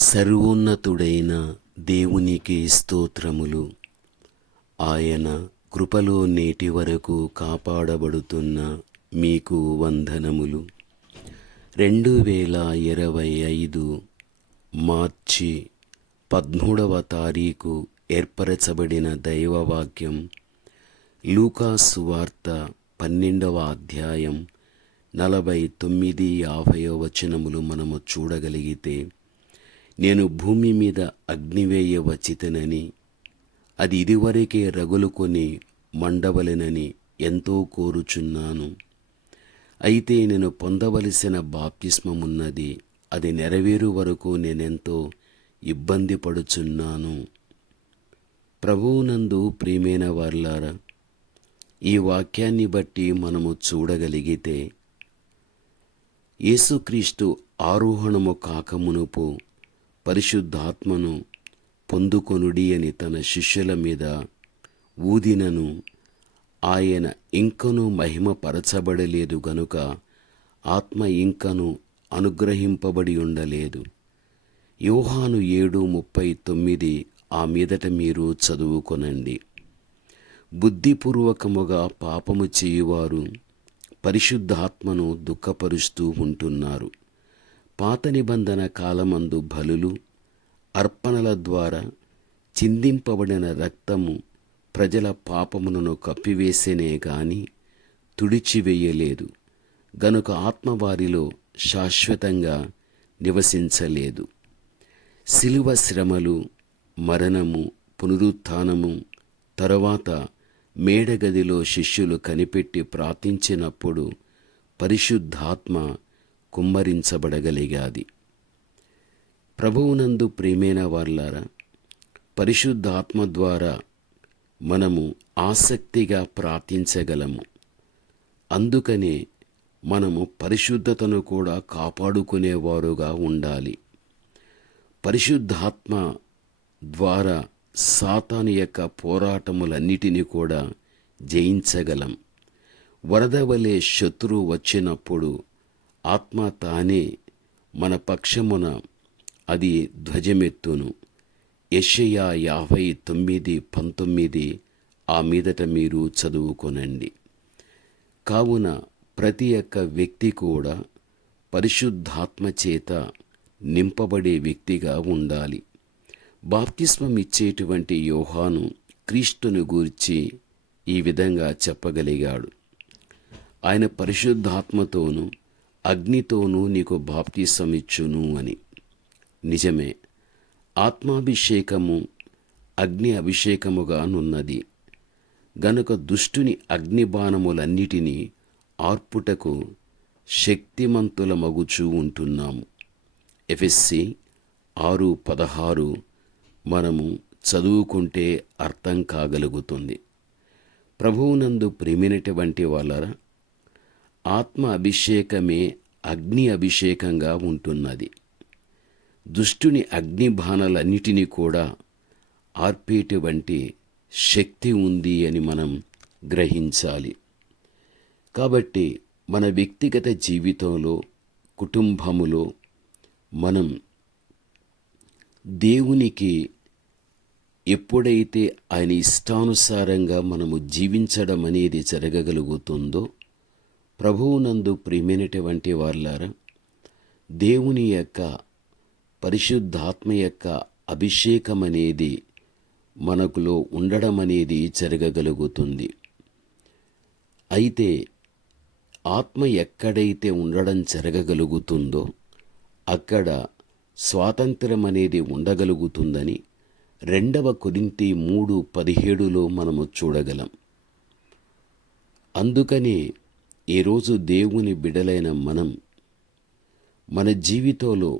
సర్వోన్నతుడైన దేవునికి స్తోత్రములు. ఆయన కృపలో నేటి వరకు కాపాడబడుతున్న మీకు వందనములు. 2025 మార్చి 13వ తారీఖు ఏర్పరచబడిన దైవవాక్యం లూకా సువార్త 12వ అధ్యాయం 49-50 వచనములు మనము చూడగలిగితే, నేను భూమి మీద అగ్నివేయ వచ్చితనని, అది ఇదివరకే రగులుకొని మండవలెనని ఎంతో కోరుచున్నాను. అయితే నేను పొందవలసిన బాప్తిస్మమున్నది, అది నెరవేరు వరకు నేనెంతో ఇబ్బంది పడుచున్నాను. ప్రభువునందు ప్రియమైన వారలారా, ఈ వాక్యాన్ని బట్టి మనము చూడగలిగితే, యేసుక్రీస్తు ఆరోహణము కాకమునుపు పరిశుద్ధాత్మను పొందుకొనుడి అని తన శిష్యుల మీద ఊదినను, ఆయన ఇంకనూ మహిమపరచబడలేదు గనుక ఆత్మ ఇంకను అనుగ్రహింపబడి ఉండలేదు. యోహాను 7:39 ఆ మీదట మీరు చదువుకొనండి. బుద్ధిపూర్వకముగా పాపము చేయువారు పరిశుద్ధాత్మను దుఃఖపరుస్తూ ఉంటున్నారు. పాత నిబంధన కాలమందు బలులు, అర్పణల ద్వారా చిందింపబడిన రక్తము ప్రజల పాపములను కప్పివేసేనే గాని తుడిచివేయలేదు. గనుక ఆత్మవారిలో శాశ్వతంగా నివసించలేదు. శిలువ శ్రమలు, మరణము, పునరుత్థానము తరువాత మేడగదిలో శిష్యులు కనిపెట్టి ప్రార్థించినప్పుడు పరిశుద్ధాత్మ కుమ్మరించబడగలిగాది. ప్రభువునందు ప్రియమైన వారలారా, పరిశుద్ధాత్మ ద్వారా మనము ఆసక్తిగా ప్రార్థించగలము. అందుకనే మనము పరిశుద్ధతను కూడా కాపాడుకునేవారుగా ఉండాలి. పరిశుద్ధాత్మ ద్వారా సాతాను యొక్క పోరాటములన్నిటినీ కూడా జయించగలం. వరద వలె శత్రువు వచ్చినప్పుడు ఆత్మ తానే మన పక్షమున అది ధ్వజమెత్తును. యెషయా 59:19 ఆ మీదట మీరు చదువుకొనండి. కావున ప్రతి ఒక్క వ్యక్తి కూడా పరిశుద్ధాత్మ చేత నింపబడే వ్యక్తిగా ఉండాలి. బాప్తిస్మం ఇచ్చేటువంటి యోహాను క్రీస్తును గూర్చి ఈ విధంగా చెప్పగలిగాడు. ఆయన పరిశుద్ధాత్మతోనూ అగ్నితోనూ నీకు బాప్తిస్మం ఇచ్చును అని. నిజమే, ఆత్మాభిషేకము అగ్ని అభిషేకముగానున్నది. గనుక దుష్టుని అగ్నిబాణములన్నిటినీ ఆర్పుటకు శక్తిమంతులమగుచూ ఉంటున్నాము. ఎఫెసీ 6:16 మనము చదువుకుంటే అర్థం కాగలుగుతుంది. ప్రభువునందు ప్రియమైనటువంటి వాళ్ళరా, ఆత్మ అభిషేకమే అగ్ని అభిషేకంగా ఉంటున్నది. దుష్టుని అగ్ని బాణాలన్నిటినీ కూడా ఆర్పేటువంటి శక్తి ఉంది అని మనం గ్రహించాలి. కాబట్టి మన వ్యక్తిగత జీవితంలో, కుటుంబములో మనం దేవునికి ఎప్పుడైతే ఆయన ఇష్టానుసారంగా మనము జీవించడం అనేది జరగగలుగుతుందో, ప్రభువునందు ప్రియమైనటువంటి వారలారా, దేవుని యొక్క పరిశుద్ధాత్మ యొక్క అభిషేకం అనేది మనకులో ఉండడం అనేది జరగగలుగుతుంది. అయితే ఆత్మ ఎక్కడైతే ఉండడం జరగగలుగుతుందో అక్కడ స్వాతంత్ర్యం అనేది ఉండగలుగుతుందని 2 కొరింథీ 3:17 మనము చూడగలం. అందుకని ఈరోజు దేవుని బిడ్డలైన మనం మన జీవితంలో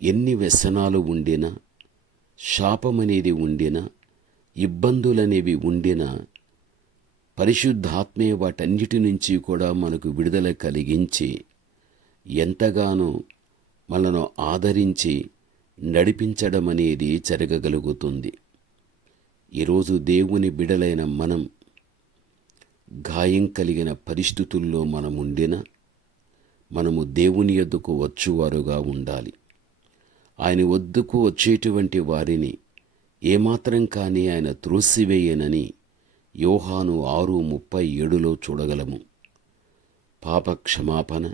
ఎన్ని వ్యసనాలు ఉండినా, శాపమనేది ఉండినా, ఇబ్బందులనేవి ఉండినా, పరిశుద్ధాత్మే వాటన్నిటి నుంచి కూడా మనకు విడుదల కలిగించి ఎంతగానో మనను ఆదరించి నడిపించడం అనేది జరగగలుగుతుంది. ఈరోజు దేవుని బిడలైన మనం గాయం కలిగిన పరిస్థితుల్లో మనముండిన మనము దేవుని యొద్దకు వచ్చువారుగా ఉండాలి. ఆయన వద్దకు వచ్చేటువంటి వారిని ఏమాత్రం కానీ ఆయన త్రోసివేయనని యోహాను 6:37లో చూడగలము. పాప క్షమాపణ,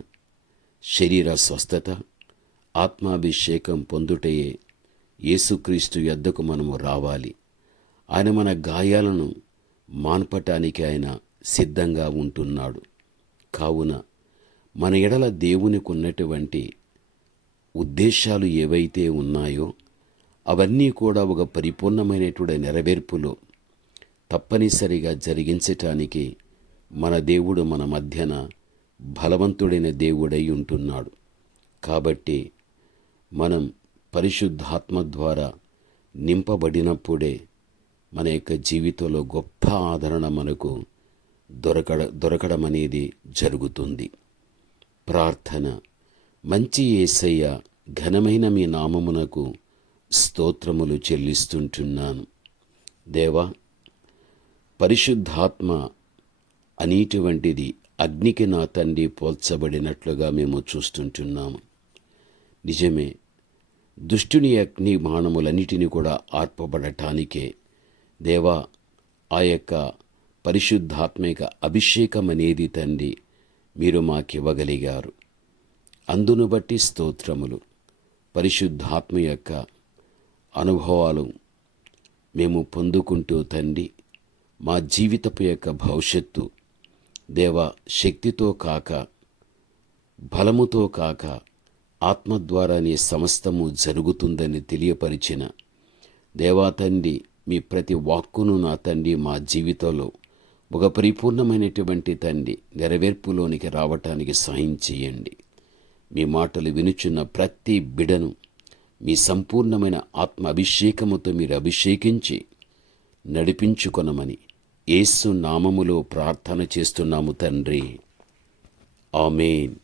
శరీర స్వస్థత, ఆత్మాభిషేకం పొందుటయే యేసుక్రీస్తు యొద్దకు మనము రావాలి. ఆయన మన గాయాలను మాన్పటానికి ఆయన సిద్ధంగా ఉంటున్నాడు. కావున మన ఎడల దేవునికి ఉన్నటువంటి ఉద్దేశాలు ఏవైతే ఉన్నాయో అవన్నీ కూడా ఒక పరిపూర్ణమైనటువంటి నెరవేర్పులో తప్పనిసరిగా జరిగించటానికి మన దేవుడు మన మధ్యన బలవంతుడైన దేవుడై ఉంటున్నాడు. కాబట్టి మనం పరిశుద్ధాత్మ ద్వారా నింపబడినప్పుడే మన యొక్క జీవితంలో గొప్ప ఆదరణ మనకు దొరకడం అనేది జరుగుతుంది. ప్రార్థన. మంచి యేసయ్య, ఘనమైన మీ నామమునకు స్తోత్రములు చెల్లిస్తుంటున్నాను. దేవా, పరిశుద్ధాత్మ అనేటువంటిది అగ్నికి నా తండ్రి పోల్చబడినట్లుగా మేము చూస్తుంటున్నాము. నిజమే, దుష్టుని అగ్ని బాణములన్నిటినీ కూడా ఆర్పబడటానికే దేవా ఆ యొక్క పరిశుద్ధాత్మిక అభిషేకం అనేది తండ్రి మీరు మాకివ్వగలిగారు. అందును బట్టి స్తోత్రములు. పరిశుద్ధాత్మ యొక్క అనుభవాలు మేము పొందుకుంటూ తండ్రి మా జీవితపు యొక్క భవిష్యత్తు దేవా శక్తితో కాక బలముతో కాక ఆత్మ ద్వారానే సమస్తము జరుగుతుందని తెలియపరిచిన దేవా తండ్రి, మీ ప్రతి వాక్కును నా తండ్రి మా జీవితంలో ఒక పరిపూర్ణమైనటువంటి తండ్రి నెరవేర్పులోనికి రావటానికి సహాయం చేయండి. మీ మాటలు వినుచున్న ప్రతి బిడను మీ సంపూర్ణమైన ఆత్మ అభిషేకముతో మీరు అభిషేకించి నడిపించుకొనమని యేసు నామములో ప్రార్థన చేస్తున్నాము తండ్రి. ఆమేన్.